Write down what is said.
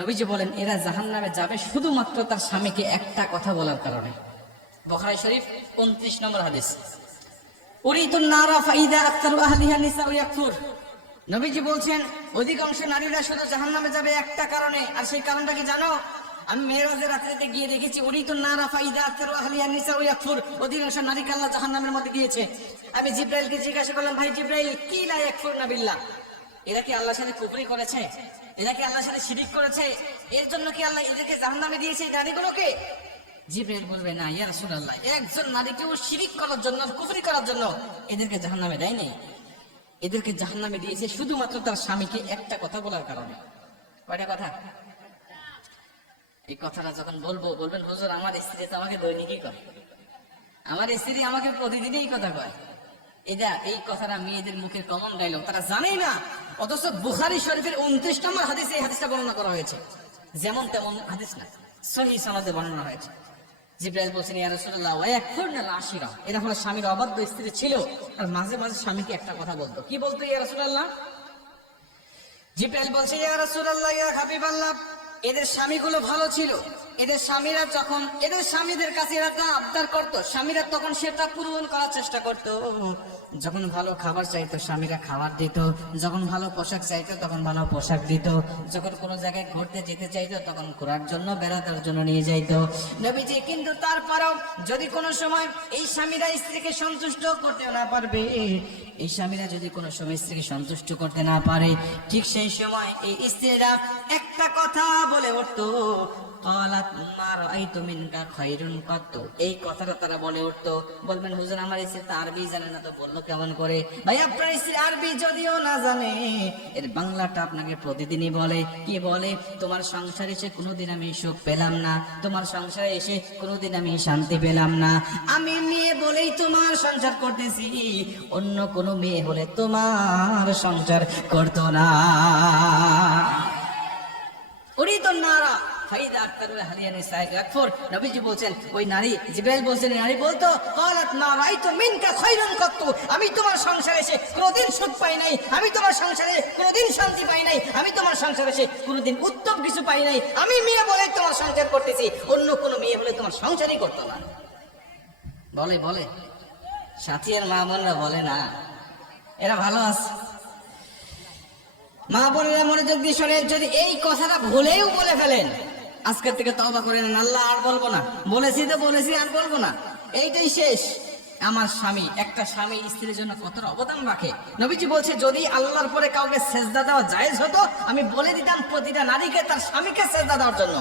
নবীজি বলেন এরা জাহান্নামে যাবে শুধুমাত্র তার স্বামীকে একটা কথা বলার কারণে। বুখারী শরীফ 29 নম্বর হাদিস। উরিতুন নারা ফাইদা আকতারু আহলিহা নিসাউ ইয়াকফুর। নবীজি বলছেন অধিকাংশ নারীরা শুধু জাহান্নামে যাবে একটা কারণে, আর সেই কারণটা কি জানো? আমি মেরাজের রাত্রিতে গিয়ে দেখেছি উরিতুন নারা ফাইদা আকতারু আহলিহা নিসাউ ইয়াকফুর, অধিকাংশ নারীকে আল্লাহ জাহান্নামের মধ্যে দিয়েছে। আমি জিব্রাইলকে জিজ্ঞাসা করলাম, ভাই জিব্রাইল, কি লা ইয়াকফুরনা বিল্লাহ, এরা কি আল্লাহর সাথে কুফরি করেছে? এরা কি আল্লাহর সাথে শিরিক করেছে? এর জন্য কি আল্লাহ এদেরকে জাহান্নামে দিয়েছে এই নারীগুলোকে? জিব্রাইল বলবে, না ইয়া রাসূলুল্লাহ, একজন নারীকেও শিরিক করার জন্য, কুফরি করার জন্য এদেরকে জাহান্নামে দেয়নি। এদেরকে জাহান্নামে দিয়েছে শুধুমাত্র তার স্বামীকে একটা কথা বলার কারণে। কয়টা কথা? এই কথাটা যখন বলবো বলবেন, হুজুর আমার স্ত্রী তো আমাকে দৈনিকই কয়, আমার স্ত্রী আমাকে প্রতিদিনই কথা কয়। এই কথাটা মেয়েদের মুখের কমন ডায়লগ, তারা জানেই না। অথচ বুখারী শরীফের 29 নম্বর হাদিসে এই হাদিসটা বর্ণনা করা হয়েছে। যেমন তেমন হাদিস না, সহিহ সনদে বর্ণনা হয়েছে। জিব্রাইল বলছেন, ইয়া রাসূলুল্লাহ ওয়া ইয়াকফুরনাল আশিরা, এরা হলো স্বামীর অবাধ্য স্ত্রী ছিল, আর মাঝে মাঝে স্বামীকে একটা কথা বলতো। কি বলতো ইয়া রাসূলুল্লাহ? জিব্রাইল বলছে, ইয়া রাসূলুল্লাহ ইয়া হাবিবাল্লাহ, এদের স্বামীগুলো ভালো ছিল, এদের স্বামীরা যখন এদের স্বামীদের কাছে এরা তা আবদার করতো, স্বামীরা তখন সেটা পূরণ করার চেষ্টা করতো। যখন ভালো খাবার চাইতো স্বামীরা খাবার দিত, যখন ভালো পোশাক চাইতো তখন ভালো পোশাক দিত, যখন কোনো জায়গায় ঘুরতে যেতে চাইতো তখন ঘোরার জন্য, বেড়ানোর জন্য নিয়ে যাইতো নবীজি। কিন্তু তারপরেও যদি কোনো সময় এই স্বামীরা স্ত্রীকে সন্তুষ্ট করতে না পারবে, এই স্বামীরা যদি কোনো সময় স্ত্রীকে সন্তুষ্ট করতে না পারে, ঠিক সেই সময় এই স্ত্রীরা একটা কথা বলে উঠতো, এই কথাটা তারা বলে উঠতো। বলবেন, হুজুর আমার স্ত্রী তো আরবি জানে না, তো বললো কেমন করে? ভাই আপনার স্ত্রী আরবি যদিও না জানে, এর বাংলাটা আপনাকে প্রতিদিনই বলে। কি বলে? তোমার সংসারে এসে কোনোদিন আমি সুখ পেলাম না, তোমার সংসারে এসে কোনোদিন আমি শান্তি পেলাম না। আমি মেয়ে বলেই তোমার সংসার করতেছি, অন্য কোনো মেয়ে হলে তোমার সংসার করতো না। উরিতুন নারা ফাইদা আকতারু আহলিহা নিসাউ ইয়াকফুর। নবীজি বলছেন, ওই নারী, জিব্রাইল বলছেন, নারী বলতো, ক্বালাত মা রাআইতু মিনকা খায়রান কাত্তু, আমি তোমার সংসারে এসে কোনোদিন সুখ পাই নাই, আমি তোমার সংসারে কোনোদিন শান্তি পাই নাই, আমি তোমার সংসারে এসে কোনোদিন উত্তম কিছু পাই নাই। আমি মেয়ে বলে তোমার সংসার করতেছি, অন্য কোনো মেয়ে হলে তোমার সংসারই করতো না। বলে বলে সাথী আর মা বোনরা বলে না, এরা ভালো আছে। মা বোনেরা মনোযোগ দিয়ে শোনেন, যদি এই কথাটা ভুলেও বলে ফেলেন, আজকের থেকে তওবা করে নেন, আল্লাহ আর বলবো না, বলেছি তো বলেছি, আর বলবো না, এইটাই শেষ। আমার স্বামী, একটা স্বামী স্ত্রীর জন্য কতটা অবদান রাখে। নবীজি বলছে, যদি আল্লাহর পরে কাউকে সেজদা দেওয়া জায়েজ হতো, আমি বলে দিতাম প্রতিটা নারীকে তার স্বামীকে সেজদা দেওয়ার জন্য।